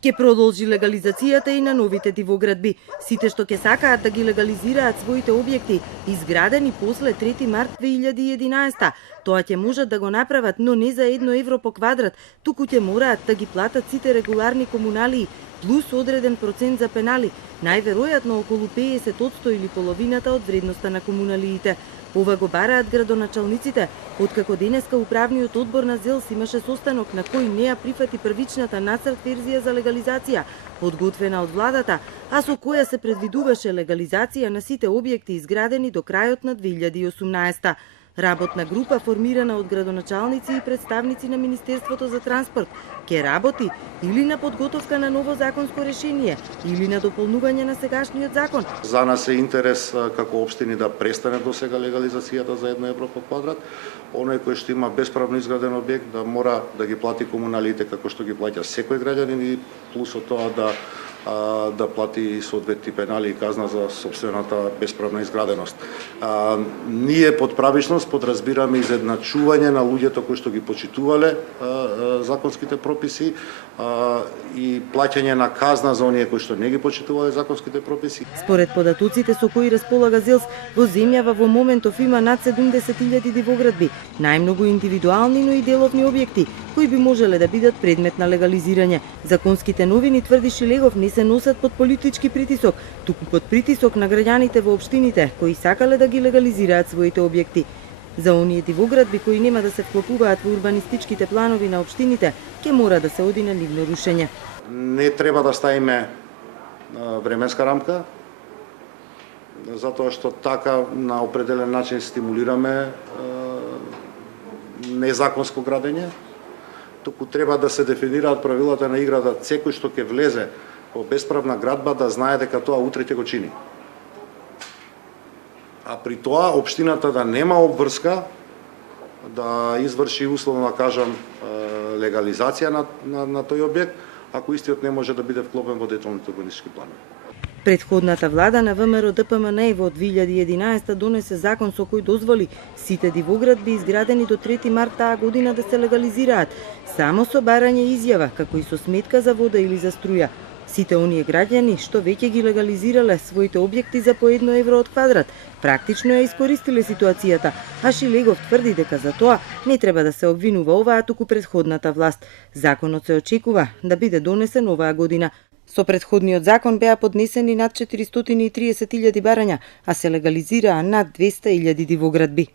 Ке продолжи легализацијата и на новите дивоградби. Сите што ќе сакаат да ги легализираат своите објекти, изградени после 3 март 2011, тоа ќе можат да го направат, но не за 1 евро по квадрат, туку ќе мораат да ги платат сите регуларни комуналии, плюс одреден процент за пенали, најверојатно околу 50% или половината од вредноста на комуналиите. Ова го бараат градоначалниците, откако денеска управниот одбор на ЗЕЛС имаше состанок на кој не ја прифати првичната нацрт верзија за легализација, подготвена од владата, а со која се предвидуваше легализација на сите објекти изградени до крајот на 2018. Работна група формирана од градоначалници и представници на Министерството за транспорт ќе работи или на подготовка на ново законско решение, или на дополнување на сегашниот закон. За нас е интерес како општини да престане до сега легализацијата за 1 евро по квадрат. Оној кој што има бесправно изграден објект да мора да ги плати комуналите како што ги плаќа секој граѓанин и плюс од тоа да плати соодветни пенали и казна за сопствената бесправна изграденост. Ние под правичност подразбираме изедначување на луѓето кои што ги почитувале законските прописи и плаќање на казна за оние кои што не ги почитувале законските прописи. Според податоците со кои располага ЗЕЛС, во земјава во моментов има над 70.000 дивоградби, најмногу индивидуални, но и деловни објекти, кои би можеле да бидат предмет на легализирање. Законските новини, тврди Шилегов, не се носат под политички притисок, туку под притисок на граѓаните во општините, кои сакале да ги легализираат своите објекти. За оние дивоградби кои нема да се вклопуваат во урбанистичките планови на општините, ќе мора да се оди на нивно рушење. Не треба да ставиме временска рамка, затоа што така на определен начин стимулираме незаконско градење, туку треба да се дефинираат правилата на играта, секој што ќе влезе во бесправна градба да знае дека тоа утре ќе го чини. А при тоа општината да нема обврска да изврши, условно да кажам, легализација на тој објект, ако истиот не може да биде вклопен во деталните урбанистички планови. Предходната влада на ВМРО ДПМН во 2011 донесе закон со кој дозволи сите дивоградби изградени до 3 март таа година да се легализираат, само со барање изјава, како и со сметка за вода или за струја. Сите оние граѓани што веќе ги легализирале своите објекти за по 1 евро од квадрат, практично ја искористиле ситуацијата, а Шилегов тврди дека за тоа не треба да се обвинува оваа, туку претходната власт. Законот се очекува да биде донесен оваа година. Со претходниот закон беа поднесени над 430.000 барања, а се легализираа над 200.000 дивоградби.